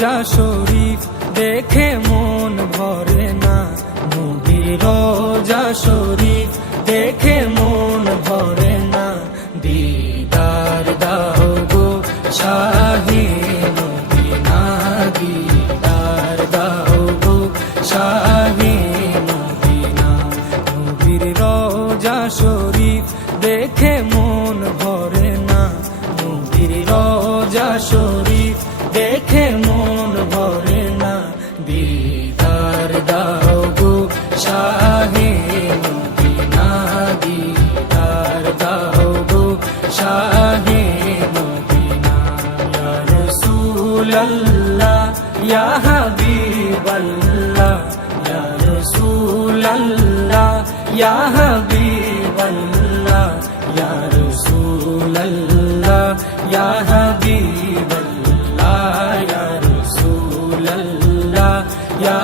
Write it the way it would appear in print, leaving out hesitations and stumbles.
রোজা শরীফ দেখে মন ভরে না, নবীর রোজা শরীফ দেখে মন ভরে না। দিদার দাও গো শাহে মদিনা, দিদার দাও গো শাহে মদিনা। নবীর রোজা শরীফ দেখে মন ভরে না, নবীর রোজা শরীফ দেখে মন ভরে না। দিদার দাও গো শাহে মদিনা, দিদার দাও গো শাহে মদিনা। ইয়া রাসূলাল্লাহ ইয়া হাবিবাল্লাহ, ইয়া রাসূলাল্লাহ ইয়া হাবিবাল্লাহ, ইয়া রাসূলাল্লাহ ইয়া হাবিবাল্লাহ, ইয়া রাসূলাল্লাহ ইয়া